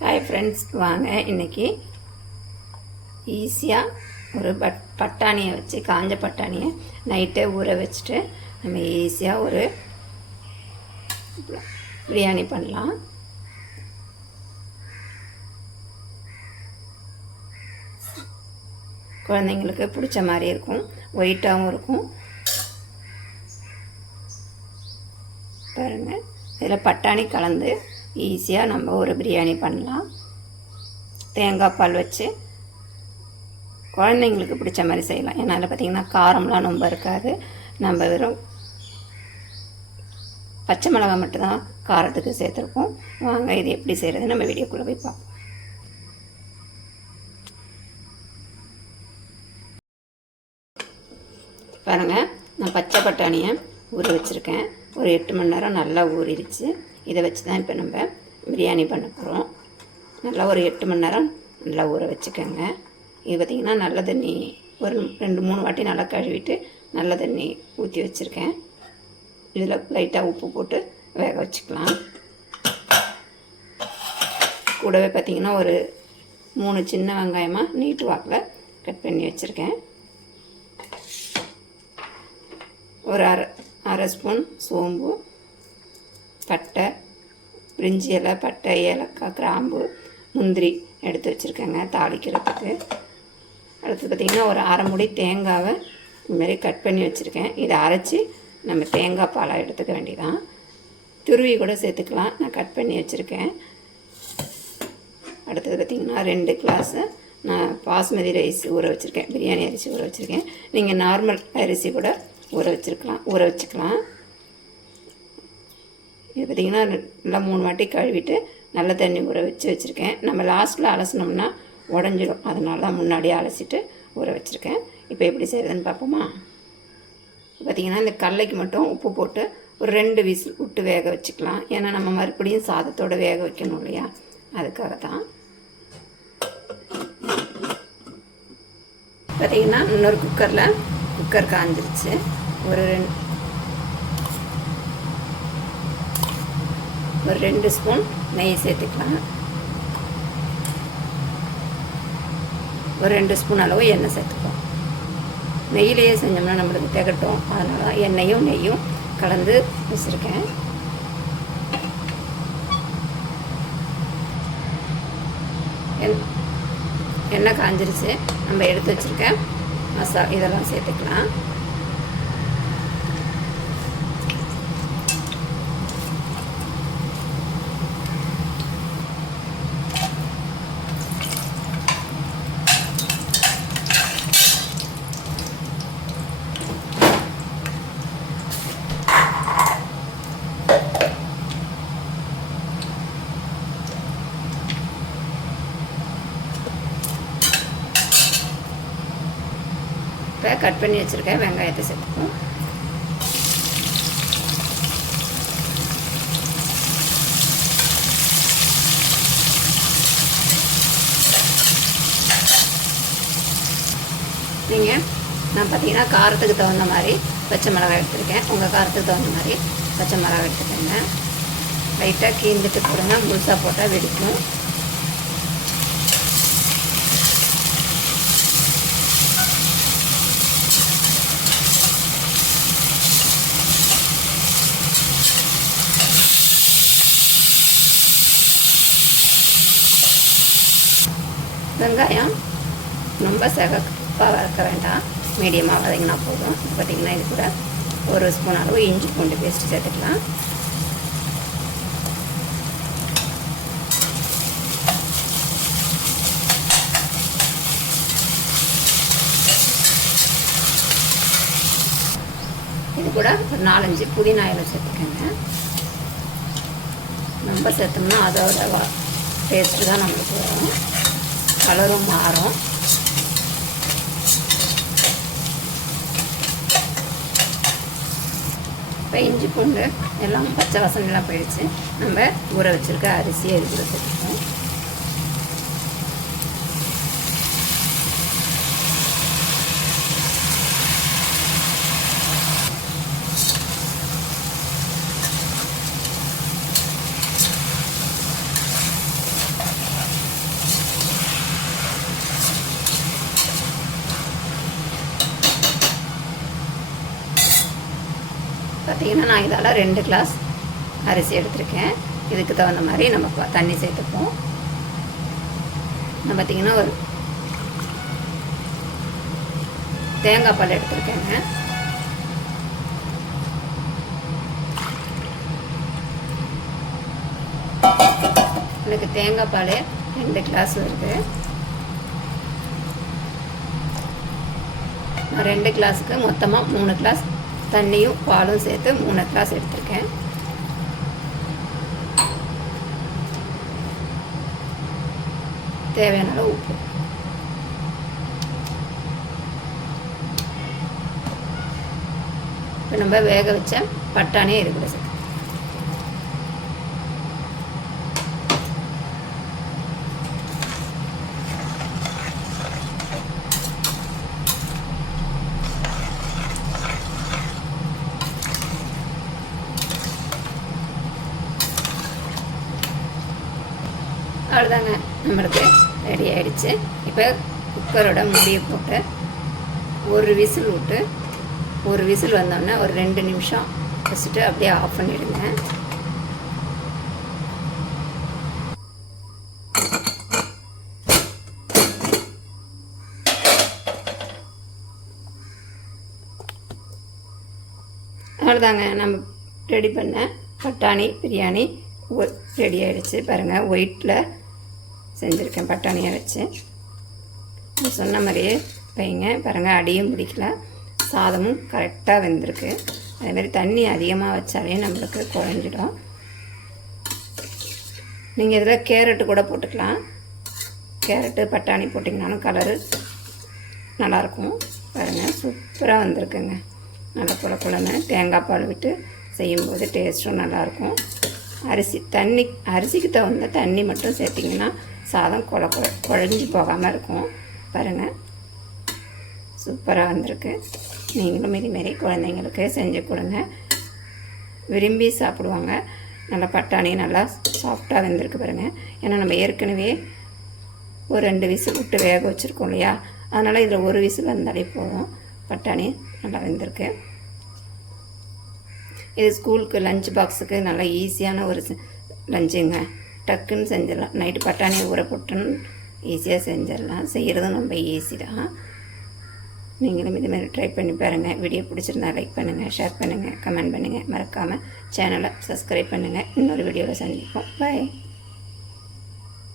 Hi friends வாங்க இன்றைக்கி ஈஸியாக ஒரு பட் பட்டாணியை வச்சு காஞ்ச பட்டாணியை நைட்டே ஊற வச்சுட்டு நம்ம ஈஸியாக ஒரு பிரியாணி பண்ணலாம். குழந்தைங்களுக்கு பிடிச்ச மாதிரி இருக்கும். ஒயிட்டாகவும் இருக்கும். பாருங்கள் இதில் பட்டாணி கலந்து ஈஸியாக நம்ம ஒரு பிரியாணி பண்ணலாம். தேங்காய் பால் வச்சு குழந்தைங்களுக்கு பிடிச்ச மாதிரி செய்யலாம். ஏன்னா அதில் பார்த்திங்கன்னா காரம்லாம் ரொம்ப இருக்காது. நம்ம வெறும் பச்சை மிளகாய் மட்டும்தான் காரத்துக்கு சேர்த்துருக்கோம் வாங்க இது எப்படி செய்கிறது நம்ம வீடியோக்குள்ளே போய் பார்ப்போம். பாருங்கள் நான் பச்சை பட்டாணியை ஊற வச்சுருக்கேன். ஒரு எட்டு மணி நேரம் நல்லா ஊறிடுச்சு. இதை வச்சு தான் இப்போ நம்ம பிரியாணி பண்ண போகிறோம். நல்லா ஒரு எட்டு மணி நேரம் நல்லா ஊற வச்சுக்கோங்க. இது பார்த்திங்கன்னா நல்ல தண்ணி ஒரு ரெண்டு மூணு வாட்டி நல்லா கழுவிட்டு நல்ல தண்ணி ஊற்றி வச்சுருக்கேன். இதில் லைட்டாக உப்பு போட்டு வேக வச்சுக்கலாம். கூடவே பார்த்திங்கன்னா ஒரு மூணு சின்ன வெங்காயமாக நீட்டு வாக்கில் கட் பண்ணி வச்சுருக்கேன். ஒரு அரை அரை ஸ்பூன் சோம்பு பட்டை பிரிஞ்சி இலை பட்டை ஏலக்காய் கிராம்பு முந்திரி எடுத்து வச்சுருக்கேங்க தாளிக்கிறதுக்கு. அடுத்து பார்த்திங்கன்னா ஒரு அரை முடி தேங்காவை இதுமாரி கட் பண்ணி வச்சுருக்கேன். இதை அரைச்சி நம்ம தேங்காய் பாலாக எடுத்துக்க வேண்டியதான் துருவி கூட சேர்த்துக்கலாம். நான் கட் பண்ணி வச்சுருக்கேன். அடுத்தது பார்த்திங்கன்னா ரெண்டு கிளாஸு நான் பாஸ்மதி ரைஸ் ஊற வச்சுருக்கேன். பிரியாணி அரிசி ஊற வச்சுருக்கேன். நீங்கள் நார்மல் அரிசி கூட ஊற வச்சுருக்கலாம். ஊற வச்சுக்கலாம். இது பார்த்திங்கன்னா நல்லா மூணு வாட்டி கழுவிட்டு நல்ல தண்ணி ஊற வச்சு வச்சுருக்கேன். நம்ம லாஸ்ட்டில் அலசினோம்னா உடஞ்சிடும். அதனால தான் முன்னாடியே அலசிட்டு ஊற வச்சுருக்கேன். இப்போ எப்படி செய்கிறதுன்னு பார்ப்போமா? பார்த்திங்கன்னா இந்த கடலைக்கு மட்டும் உப்பு போட்டு ஒரு ரெண்டு விசில் விட்டு வேக வச்சுக்கலாம். ஏன்னா நம்ம மறுபடியும் சாதத்தோடு வேக வைக்கணும் இல்லையா? அதுக்காக தான் பார்த்திங்கன்னா இன்னொரு குக்கரில் குக்கர் காஞ்சிருச்சு. ஒரு ரெண்டு ஒரு ரெண்டு ஸ்பூன் நெய் சேர்த்துக்கலாம். ஒரு ரெண்டு ஸ்பூன் அளவு எண்ணெய் சேர்த்துப்போம் நெய்யிலேயே செஞ்சோம்னா நம்மளுக்கு திகட்டும். அதனால எண்ணெயும் நெய்யும் கலந்து வச்சுருக்கேன். எண் எண்ணெய் காஞ்சிருச்சு. நம்ம எடுத்து வச்சுருக்க மசா இதெல்லாம் சேர்த்துக்கலாம். இப்போ கட் பண்ணி வச்சுருக்கேன். வெங்காயத்தை சேர்த்துக்கும் நீங்கள் நான் பார்த்தீங்கன்னா காரத்துக்கு தகுந்த மாதிரி பச்சை மிளகாய் எடுத்துருக்கேன். உங்கள் காரத்துக்கு தகுந்த மாதிரி பச்சை மிளகாய் எடுத்துக்கோங்க. லைட்டாக கீழ்ந்துட்டு போடுங்க. முழுசாக போட்டால் வெடிக்கும். வெங்காயம் ரொம்ப சிகப்பாக வறுக்க வேண்டாம். மீடியமாக வதங்கினா போதும். பார்த்திங்கன்னா இது கூட ஒரு ஸ்பூன் அளவு இஞ்சி பூண்டு பேஸ்ட் சேர்த்துக்கலாம். இது கூட ஒரு நாலஞ்சு புதினா இலை சேர்த்துக்கோங்க. ரொம்ப சேர்த்தோம்னா அதோட டேஸ்ட்டு தான் நம்மளுக்கு வரும். கலரும் மாறும். இப்போ இஞ்சி பூண்டு எல்லாம் பச்சை வாசனைலாம் போயிடுச்சு. நம்ம ஊற வச்சுருக்க அரிசியை இது கொடுத்துருக்கோம் பார்த்தீங்கன்னா நான் இதால் ரெண்டு கிளாஸ் அரிசி எடுத்திருக்கேன். இதுக்கு தகுந்த மாதிரி நம்ம தண்ணி சேர்த்துப்போம். நான் பார்த்தீங்கன்னா ஒரு தேங்காய் பால் எடுத்திருக்கேங்க. எனக்கு தேங்காய் பால் ரெண்டு கிளாஸ் வருது. நான் ரெண்டு கிளாஸுக்கு மொத்தமாக மூணு கிளாஸ் தண்ணியும் பாலும் சேர்த்து மூணு கிளாஸ் எடுத்திருக்கேன். தேவையான அளவு உப்பு. இப்போ நம்ம வேக வச்ச பட்டாணியே இது அவ்வளோதாங்க நம்மளுக்கு ரெடி ஆயிடுச்சு. இப்போ குக்கரோட மூடியை போட்டு ஒரு விசில் விட்டு ஒரு விசில் வந்தோடனே ஒரு ரெண்டு நிமிஷம் வச்சுட்டு அப்படியே ஆஃப் பண்ணிவிடுங்க அவ்வளோதாங்க நம்ம ரெடி பண்ண பட்டாணி பிரியாணி ரெடி ஆகிடுச்சு பாருங்கள் ஒயிட்டில் செஞ்சுருக்கேன். பட்டாணியை வச்சு. சொன்ன மாதிரியே வைங்க. பாருங்கள் அடியும் பிடிக்கல. சாதமும் கரெக்டாக வெந்திருக்கு. அதேமாதிரி தண்ணி அதிகமாக வச்சாலே நம்மளுக்கு குழஞ்சிடும் நீங்கள் இதில் கேரட்டு கூட போட்டுக்கலாம். கேரட்டு பட்டாணி போட்டிங்கனாலும் கலரு நல்லாயிருக்கும். பாருங்கள் சூப்பராக வந்திருக்குங்க. நல்லா புல குலன்னு தேங்காய் பால் விட்டு செய்யும்போது டேஸ்ட்டும் நல்லாயிருக்கும். அரிசி தண்ணி அரிசிக்கு தகுந்த தண்ணி மட்டும் சேர்த்திங்கன்னா சாதம் குழ குழ குழஞ்சி போகாமல் இருக்கும். பாருங்கள் சூப்பராக வந்திருக்கு. நீங்களும் இதுமாரி குழந்தைங்களுக்கு செஞ்சு கொடுங்க. விரும்பி சாப்பிடுவாங்க. நல்லா பட்டாணி நல்லா சாஃப்டாக வெந்திருக்கு பாருங்கள் ஏன்னா நம்ம ஏற்கனவே ஒரு ரெண்டு விசில் விட்டு வேக வச்சுருக்கோம் இல்லையா? அதனால் இதில் ஒரு விசில் வந்தாலே போதும். பட்டாணி நல்லா வெந்திருக்கு. இது ஸ்கூலுக்கு லஞ்ச் பாக்ஸுக்கு நல்லா ஈஸியான ஒரு லஞ்சுங்க டக்குன்னு செஞ்சிடலாம். நைட்டு பட்டாணியை ஊற போட்டுன்னு ஈஸியாக செஞ்சிடலாம். செய்கிறதும் ரொம்ப ஈஸி தான். நீங்களும் இது மாதிரி ட்ரை பண்ணி பாருங்கள் வீடியோ பிடிச்சிருந்தா லைக் பண்ணுங்கள் ஷேர் பண்ணுங்கள் கமெண்ட் பண்ணுங்கள் மறக்காமல் சேனலை சப்ஸ்கிரைப் பண்ணுங்கள் இன்னொரு வீடியோவில் சந்திப்போம். பாய்